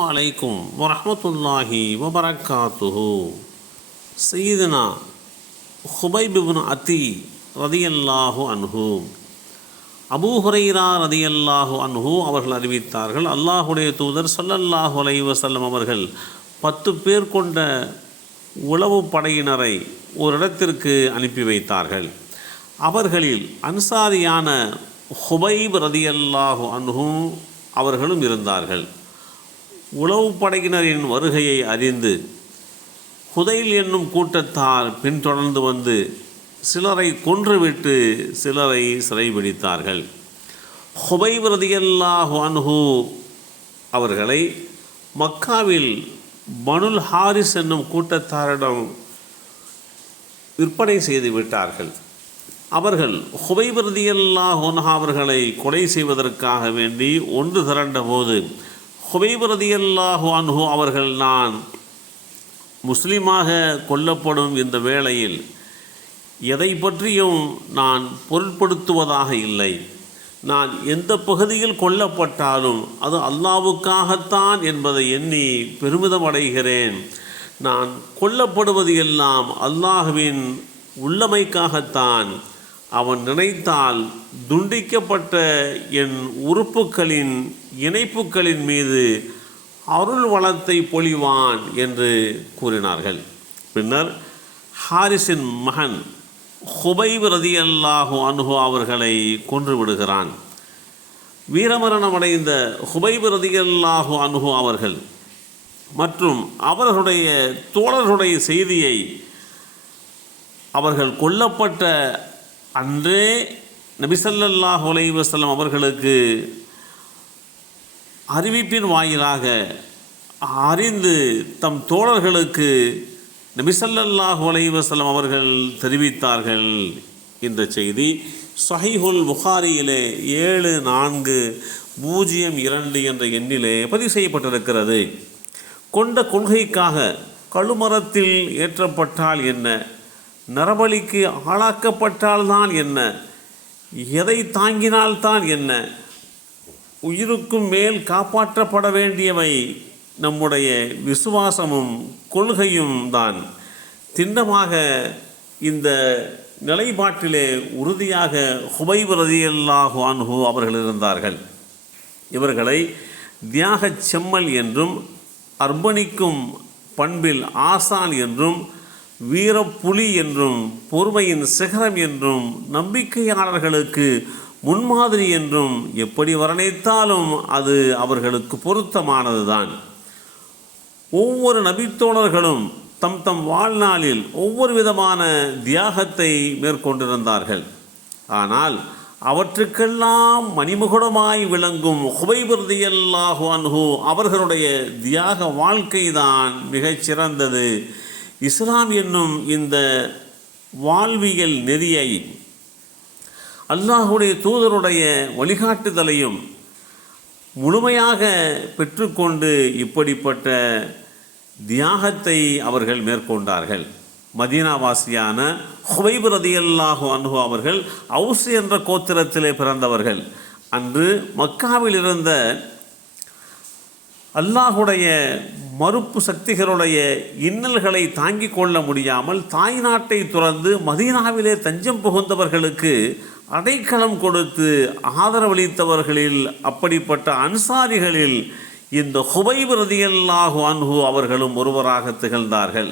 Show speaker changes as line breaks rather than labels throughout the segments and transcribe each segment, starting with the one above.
வலைக்கும் வரமத்துல்லாஹி வபரகாத்துஹு சீதனா ஹுபைபிபுன் அத்தி ரதியல்லாஹு அன்ஹு. அபூ ஹுரைரா ரதியல்லாஹு அன்ஹு அவர்கள் அறிவித்தார்கள் அல்லாஹுடைய தூதர் சல்லல்லாஹு சொல்லல்லாஹு அலைவசல்லம் அவர்கள் பத்து பேர் கொண்ட உளவு படையினரை ஒரு இடத்திற்கு அனுப்பி வைத்தார்கள். அவர்களில் அன்சாரியான ஹுபைப் ரதியல்லாஹு அன்ஹு அவர்களும் இருந்தார்கள். உளவு படையினரின் வருகையை அறிந்து ஹுதைல் என்னும் கூட்டத்தார் பின்தொடர்ந்து வந்து சிலரை கொன்றுவிட்டு சிலரை சிறைபிடித்தார்கள். ஹுபை ரதியல்லாஹு அன்ஹு அவர்களை மக்காவில் பனுல் ஹாரிஸ் என்னும் கூட்டத்தாரிடம் விற்பனை செய்து விட்டார்கள். அவர்கள் ஹுபை ரதியல்லாஹு அன்ஹு அவர்களை கொலை செய்வதற்காக வேண்டி ஒன்று திரண்டபோது போது ஹுபைப் ரதியல்லாஹு அன்ஹு அவர்கள் நான் முஸ்லீமாக கொல்லப்படும் இந்த வேளையில் எதை பற்றியும் நான் பொருட்படுத்துவதாக இல்லை. நான் எந்த பகுதியில் கொல்லப்பட்டாலும் அது அல்லாவுக்காகத்தான் என்பதை எண்ணி பெருமிதம் அடைகிறேன். நான் கொல்லப்படுவது எல்லாம் அல்லாஹுவின் உள்ளமைக்காகத்தான். அவன் நினைத்தால் துண்டிக்கப்பட்ட என் உறுப்புகளின் இணைப்புகளின் மீது அருள் வளத்தை பொழிவான் என்று கூறினார்கள். பின்னர் ஹாரிஸின் மகன் ஹுபைப் ரதியல்லாஹு அனுகு அவர்களை கொன்று விடுகிறான். வீரமரணம் அடைந்த ஹுபைப் ரதியல்லாஹு அனுகு அவர்கள் மற்றும் அவர்களுடைய தோழர்களுடைய செய்தியை அவர்கள் கொல்லப்பட்ட அன்றே நபிசல்லாஹு அலைஹி அவர்களுக்கு அறிவிப்பின் வாயிலாக அறிந்து தம் தோழர்களுக்கு நபிசல்லாஹு அலைஹி அவர்கள் தெரிவித்தார்கள் இந்த செய்தி சஹிஹுல் புகாரியிலே ஏழு நான்கு பூஜ்ஜியம் இரண்டு என்ற எண்ணிலே பதிவு செய்யப்பட்டிருக்கிறது. கொண்ட கொள்கைக்காக கழுமரத்தில் ஏற்றப்பட்டால் என்ன? நரபலிக்கு ஆளாக்கப்பட்டால்தான் என்ன? எதை தாங்கினால்தான் என்ன? உயிருக்கும் மேல் காப்பாற்றப்பட வேண்டியவை நம்முடைய விசுவாசமும் கொள்கையும் தான். திண்ணமாக இந்த நிலைப்பாட்டிலே உறுதியாக ஹுபை ரதியல்லாஹு அன்ஹு அவர்கள் இருந்தார்கள். இவர்களை தியாகச் செம்மல் என்றும் அர்ப்பணிக்கும் பண்பில் ஆசான் என்றும் வீரப்புலி என்றும் பொறுமையின் சிகரம் என்றும் நம்பிக்கையாளர்களுக்கு முன்மாதிரி என்றும் எப்படி வர்ணித்தாலும் அது அவர்களுக்கு பொருத்தமானதுதான். ஒவ்வொரு நபித்தோழர்களும் தம் தம் வாழ்நாளில் ஒவ்வொரு விதமான தியாகத்தை மேற்கொண்டிருந்தார்கள். ஆனால் அவற்றுக்கெல்லாம் மணிமுகுடமாய் விளங்கும் ஹுபைபிரதியல்லாஹு அன்ஹு அவர்களுடைய தியாக வாழ்க்கைதான் தான் சிறந்தது இஸ்லாம் என்னும் இந்த வாழ்வியல் நெறியை அல்லாஹுடைய தூதருடைய வழிகாட்டுதலையும் முழுமையாக பெற்றுக்கொண்டு இப்படிப்பட்ட தியாகத்தை அவர்கள் மேற்கொண்டார்கள். மதீனாவாசியான ஹுபைப் ரதியல்லாஹு அன்ஹு அவர்கள் அவுஸ் என்ற கோத்திரத்திலே பிறந்தவர்கள். அன்று மக்காவில் இருந்த அல்லாஹுடைய மறுப்பு சக்திகளுடைய இன்னல்களை தாங்கிக் கொள்ள முடியாமல் தாய் நாட்டை துறந்து மதீனாவிலே தஞ்சம் புகுந்தவர்களுக்கு அடைக்கலம் கொடுத்து ஆதரவளித்தவர்களில் அப்படிப்பட்ட அன்சாரிகளில் இந்த ஹுபைப் ரதியல்லாஹு அன்ஹு அவர்களும் ஒருவராக திகழ்ந்தார்கள்.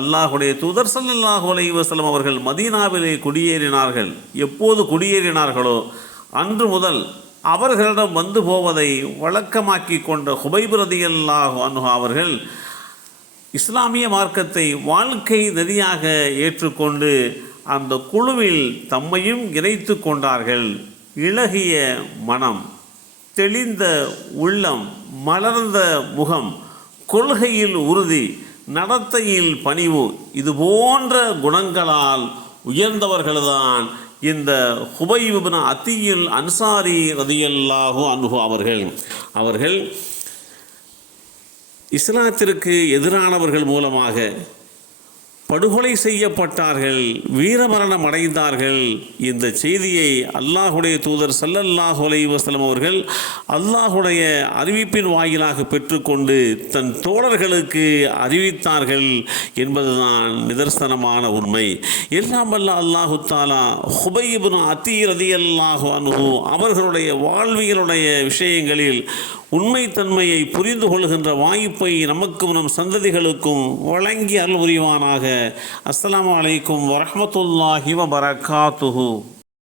அல்லாஹுடைய தூதர் ஸல்லல்லாஹு அலைஹி வஸல்லம் அவர்கள் மதீனாவிலே குடியேறினார்கள். எப்போது குடியேறினார்களோ? அன்று முதல் அவர்களிடம் வந்து போவதை வழக்கமாக்கி கொண்ட ஹுபைப் அவர்கள் இஸ்லாமிய மார்க்கத்தை வாழ்க்கை நெறியாக ஏற்றுக்கொண்டு அந்த குழுவில் தம்மையும் இணைத்து கொண்டார்கள். இளகிய மனம் தெளிந்த உள்ளம் மலர்ந்த முகம் கொள்கையில் உறுதி நடத்தையில் பணிவு இது போன்ற குணங்களால் உயர்ந்தவர்கள்தான் இந்த ஹுபைபின் அத்தியில் அன்சாரி ரதியல்லாஹு அன்ஹு அவர்கள் அவர்கள் இஸ்லாத்திற்கு எதிரானவர்கள் மூலமாக படுகொலை செய்யப்பட்டார்கள் வீரமரணம் அடைந்தார்கள். இந்த செய்தியை அல்லாஹுடைய தூதர் ஸல்லல்லாஹு அலைஹி அவர்கள் அல்லாஹுடைய அறிவிப்பின் வாயிலாக பெற்றுக்கொண்டு தன் தோழர்களுக்கு அறிவித்தார்கள் என்பதுதான் நிதர்சனமான உண்மை. எல்லாம் வல்ல அல்லாஹு தாலா ஹுபைபின் அத்தீர் ரதி அல்லாஹு அன்ஹு அவர்களுடைய வாழ்வியலுடைய விஷயங்களில் உண்மைத்தன்மையை புரிந்து கொள்கின்ற வாய்ப்பை நமக்கும் நம் சந்ததிகளுக்கும் வழங்கி அருள் புரிவானாக. அஸ்லாம் அலைக்கும் வரமத்துல்லாஹி வபரகாத்துஹு.